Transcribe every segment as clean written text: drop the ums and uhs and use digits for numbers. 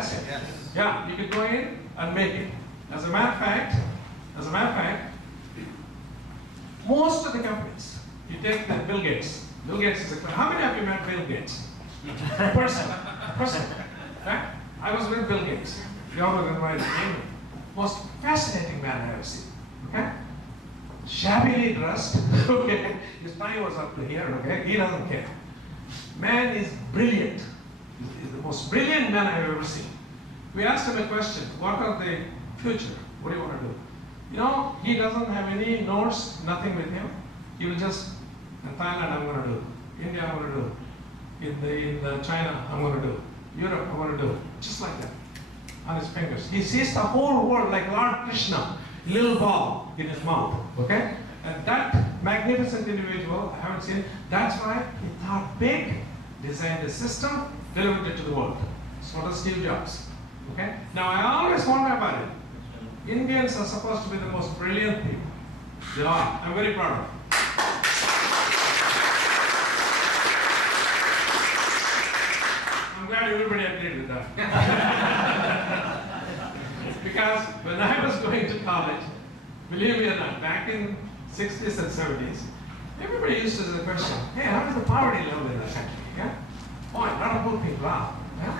fantastic. Yes. Yeah, you could go in and make it. As a matter of fact, most of the companies, you take the Bill Gates. Bill Gates is how many of you met Bill Gates? Person. Right? I was with Bill Gates. He always invited me. Most fascinating man I ever seen. Okay? Shabbily dressed. Okay? His tie was up to here. Okay? He doesn't care. Man is brilliant. He's the most brilliant man I've ever seen. We asked him a question. What are the future? What do you want to do? You know, he doesn't have any notes, nothing with him. He will just, in Thailand I'm going to do. India I'm going to do. In China I'm going to do. Europe I'm going to do. Just like that. On his fingers. He sees the whole world like Lord Krishna. Little ball in his mouth. Okay? And that magnificent individual, I haven't seen, that's why he thought big, designed a system, delivered it to the world. So does Steve Jobs. Okay? Now I always wonder about it. Indians are supposed to be the most brilliant people. They are. I'm very proud of them. I'm glad everybody agreed with that. Because when I was going to college, believe me or not, back in 60s and 70s, everybody used to ask the question, hey, how is the poverty level in this country? Yeah? Oh, a lot of poor people are. Yeah?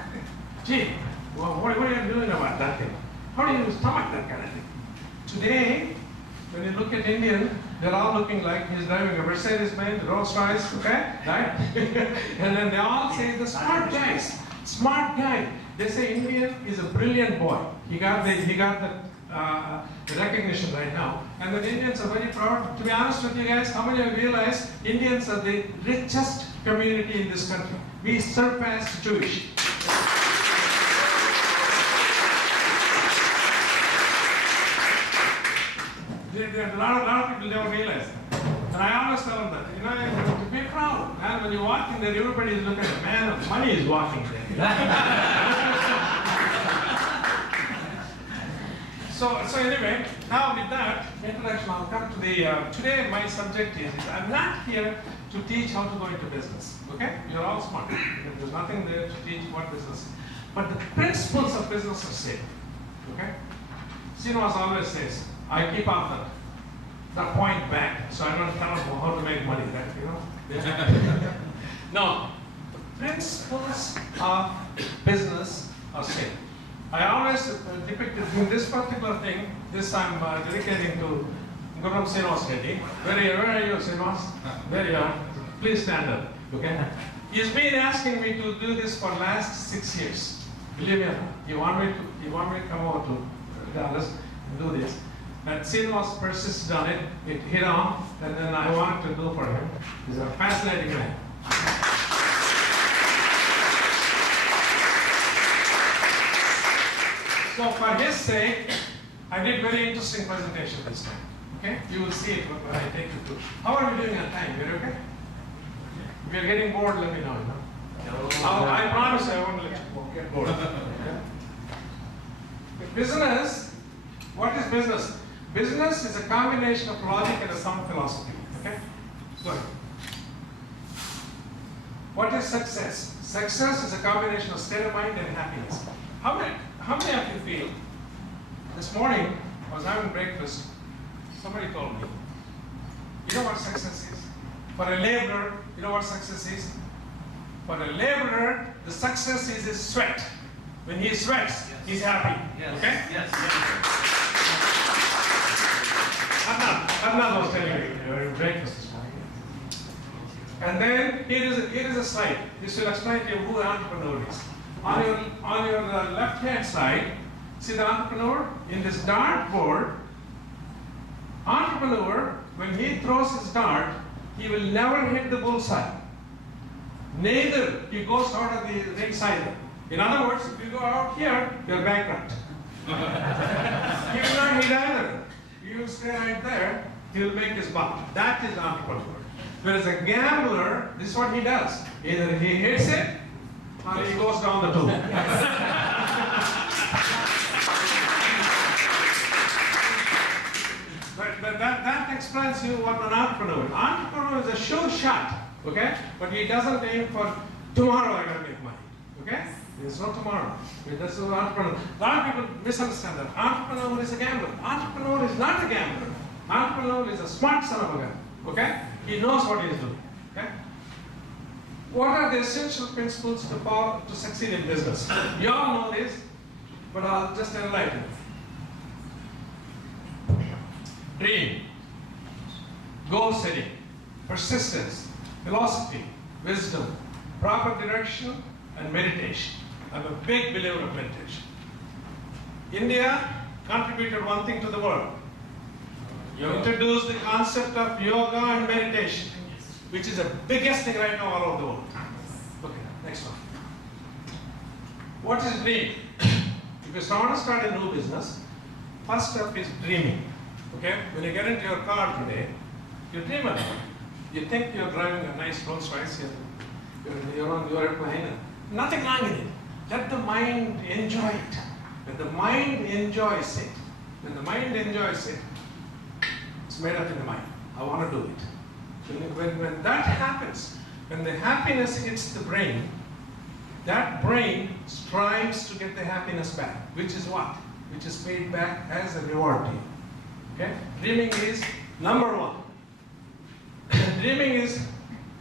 Gee, well, what are you doing about that thing? How do you stomach that kind of thing? Today, when you look at Indian, they're all looking like he's driving a Mercedes-Benz, Rolls-Royce, okay? Right? And then they all say the smart guys, smart guy. They say Indian is a brilliant boy. He got the recognition right now. And the Indians are very proud. To be honest with you guys, how many of you realize Indians are the richest community in this country? We surpass Jewish. A lot of people don't realize that. And I always tell them that, you know, you have to be proud. And when you walk in there, everybody is looking at, man, money is walking there. So anyway, now with that introduction, I'll come to the, today my subject is I'm not here to teach how to go into business, okay? You're all smart. There's nothing there to teach what business is. But the principles of business are same, okay? Srinivas always says, I keep on the point back, so I don't tell them how to make money, right? You know? No, the principles of business are same. I always depict it in this particular thing. This I'm dedicating to Srinivas Reddy. Where are you, Srinivas? There you are. Please stand up. Okay? He's been asking me to do this for last 6 years. Believe me or not. He want me to come over to Dallas and do this. And Srinivas persisted on it. It hit on, and then I wanted to do for him. He's a fascinating man. So for his sake, I did very interesting presentation this time. Okay? You will see it when I take you through. How are we doing on time? You're okay? If you're getting bored, let me know. I promise I won't let you get bored. Okay? Business, what is business? Business is a combination of logic and a sound philosophy. Okay? Go ahead. What is success? Success is a combination of state of mind and happiness. How many of you feel, this morning I was having breakfast, somebody told me, you know what success is? For a laborer, you know what success is? For a laborer, the success is his sweat. When he sweats, yes, he's happy. Yes. Okay? Yes. Adnan was telling me during breakfast this morning. And then here is a slide. This will explain to you who the entrepreneur is. On your left-hand side, see the entrepreneur? In this dartboard, entrepreneur, when he throws his dart, he will never hit the bullseye. Neither he goes out of the ring side. In other words, if you go out here, you're bankrupt. He will not hit either. You will stay right there, he will make his buck. That is entrepreneur. Whereas a gambler, this is what he does. Either he hits it, or he goes down the tube. But that explains you what an entrepreneur is. Entrepreneur is a sure shot, okay? But he doesn't aim for tomorrow I'm going to make money, okay? There's no tomorrow. That's what entrepreneur. A lot of people misunderstand that. Entrepreneur is a gambler. Entrepreneur is not a gambler. Entrepreneur is a smart son of a gun. Okay? He knows what he is doing. Okay? What are the essential principles to succeed in business? You all know this, but I'll just enlighten you. Dream, goal setting, persistence, philosophy, wisdom, proper direction, and meditation. I'm a big believer of meditation. India contributed one thing to the world. You introduced the concept of yoga and meditation, which is the biggest thing right now all over the world. Okay, next one. What is dream? If you want to start a new business, first step is dreaming. Okay? When you get into your car today, you dream about it. You think you're driving a nice Rolls Royce, you're on your airplane. Nothing wrong in it. Let the mind enjoy it. When the mind enjoys it, it's made up in the mind. I want to do it. When that happens, when the happiness hits the brain, that brain strives to get the happiness back, which is what? Which is paid back as a reward to you. Okay? Dreaming is number one. Dreaming is,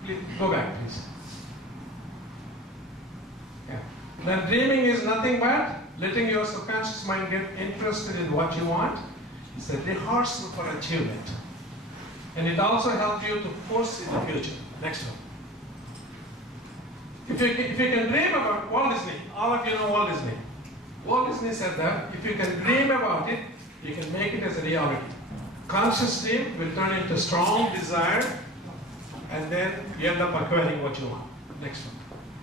please, go back please. Yeah. Then dreaming is nothing but letting your subconscious mind get interested in what you want. It's a rehearsal for achievement. And it also helps you to foresee the future. Next one. If you can dream about Walt Disney, all of you know Walt Disney. Walt Disney said that if you can dream about it, you can make it as a reality. Conscious dream will turn into strong desire, and then you end up acquiring what you want. Next one.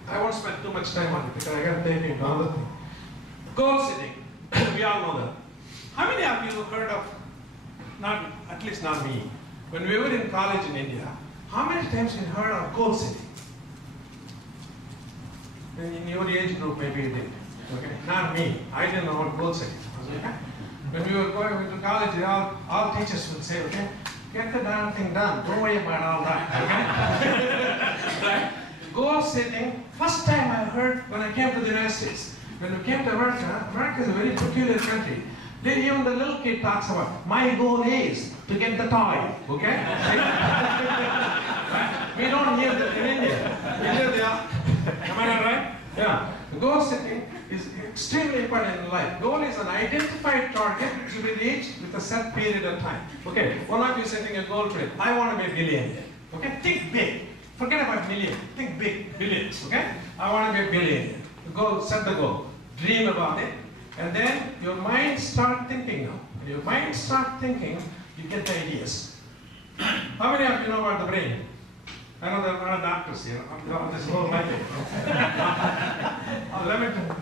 I won't spend too much time on it because I got to take you into another thing. Goal setting. We all know that. How many of you heard of, not at least not me, when we were in college in India, how many times you heard of goal setting? In your age group, maybe you did. Okay? Not me. I didn't know what goal setting was. Okay? When we were going to college, all teachers would say, okay, get the darn thing done. Don't worry about all that. Okay? Right? Goal setting, first time I heard when I came to the United States. When we came to America, America is a very peculiar country. Then even the little kid talks about, my goal is to get the toy. Okay? Right? We don't hear that in India. India they are. Am I not right? Yeah. Goal setting is extremely important in life. Goal is an identified target to be reached with a set period of time. Okay, one of you setting a goal today. I want to be a billionaire. Okay, think big. Forget about million. Think big, billions. Okay, I want to be a billionaire. Goal, set the goal. Dream about it, and then your mind start thinking now. When your mind start thinking, you get the ideas. How many of you know about the brain? I know there are a lot of doctors here. This whole method.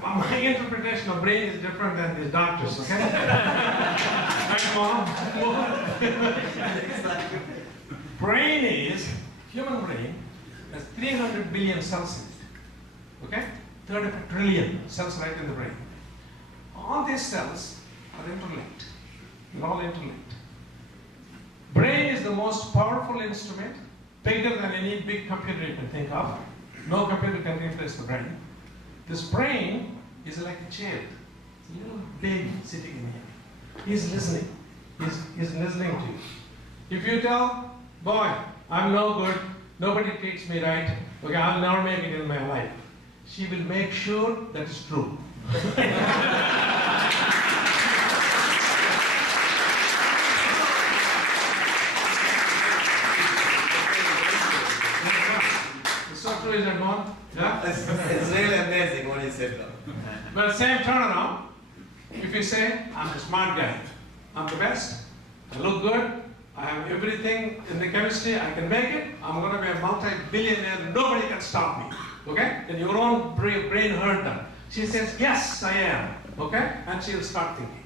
My interpretation of brain is different than the doctors, okay? Right, Mom? Brain is, human brain has 300 billion cells in it, okay? 30 trillion cells right in the brain. All these cells are interlinked. They're all interlinked. Brain is the most powerful instrument, bigger than any big computer you can think of. No computer can replace the brain. This brain is like a chair. It's a little baby sitting in here. He's listening. He's listening to you. If you tell, boy, I'm no good, nobody treats me right, okay, I'll never make it in my life, she will make sure that is true. Is that one? Yeah? It's really amazing what you said though. But same turnaround, if you say, I'm a smart guy, I'm the best, I look good, I have everything in the chemistry, I can make it, I'm going to be a multi-billionaire, nobody can stop me. Okay? Then your own brain heard that. She says, yes, I am. Okay? And she will start thinking.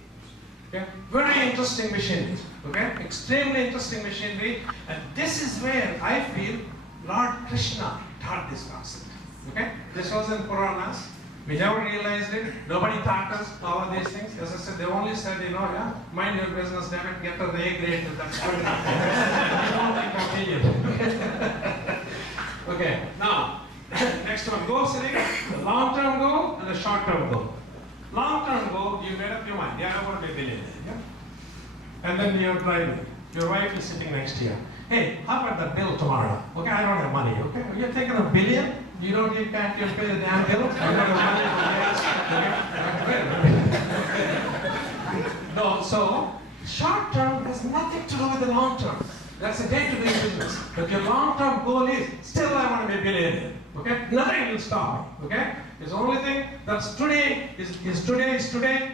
Okay? Very interesting machinery. Okay? Extremely interesting machinery. And this is where I feel Lord Krishna taught this concept. Okay? This was in Puranas. We never realized it. Nobody taught us all of these things. As I said, they only said, you know, yeah, mind your business, damn it, get to the A grade, that's good enough. Don't think of million. Okay, now, next Next one, goal setting, the long-term goal and the short-term goal. Long-term goal, you made up your mind. Yeah, I want to be a billionaire. Yeah? And then you're driving. Your wife is sitting next to you. Hey, how about the bill tomorrow? Okay, I don't have money. Okay, you're taking $1 billion. You don't need that. You pay the damn bill. I don't have money for gas. Okay? No, so short-term has nothing to do with the long-term. That's a day-to-day business. But your long-term goal is, still I want to be a billionaire. Okay? Nothing will stop me. Okay? It's the only thing that's today is today,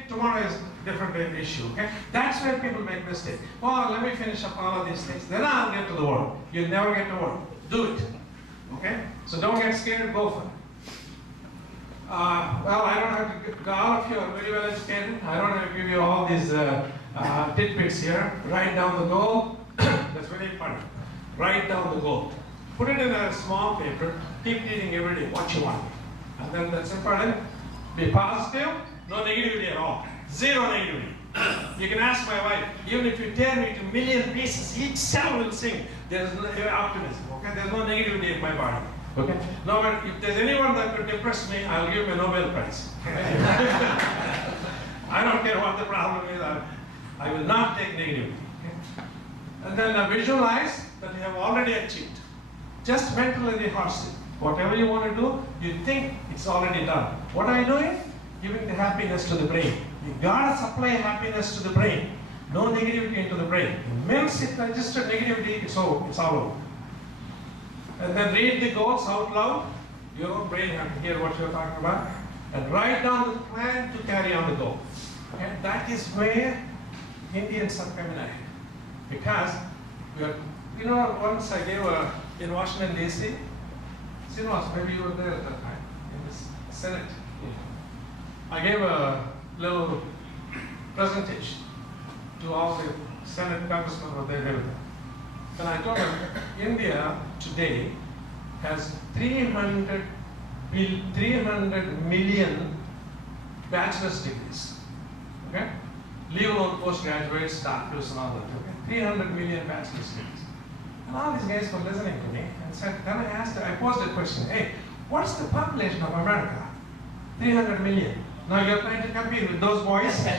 tomorrow is a different issue. Okay? That's where people make mistakes. Oh, let me finish up all of these things. Then I'll get to the work. You'll never get to work. Do it. Okay? So don't get scared, go for it. Well, I don't have to, all of you are very well educated. I don't have to give you all these tidbits here. Write down the goal. That's very important. Write down the goal. Put it in a small paper. Keep reading every day what you want. And then that's important. Be positive. No negativity at all. Zero negativity. You can ask my wife, even if you tear me into a million pieces, each cell will sing. There's no optimism. Okay? There's no negativity in my body. Okay? No, but if there's anyone that could depress me, I'll give him a Nobel Prize. I don't care what the problem is. I will not take negativity. Okay? And then visualize that you have already achieved. Just mentally rehearse it. Whatever you want to do, you think it's already done. What are you doing? Giving the happiness to the brain. You gotta supply happiness to the brain. No negativity into the brain. The minute it registered negativity, it's all over. And then read the goals out loud. Your own brain has to hear what you're talking about. And write down the plan to carry on the goal. Okay? That is where Indians are coming ahead. Because, once I gave in Washington, D.C., Srinivas, maybe you were there at that time, in the Senate. I gave a little presentation to all the Senate congressmen who were there. And I told them, India today has 300 million bachelor's degrees. Okay? Leave alone postgraduates, doctors, and all that. Okay? 300 million bachelor's degrees. And all these guys were listening to me and said, then I posed a question, hey, what's the population of America? 300 million. Now you're trying to compete with those boys? See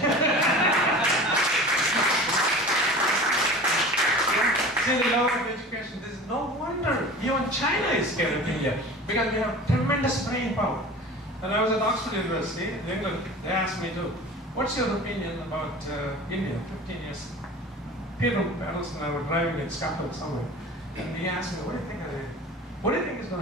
the level of education. This is no wonder. Even China is scared of India because we have tremendous brain power. And I was at Oxford University in England. They asked me to, what's your opinion about India? 15 years. Peter Paddles and I were driving in Scotland somewhere. And he asked me, what do you think is going to happen?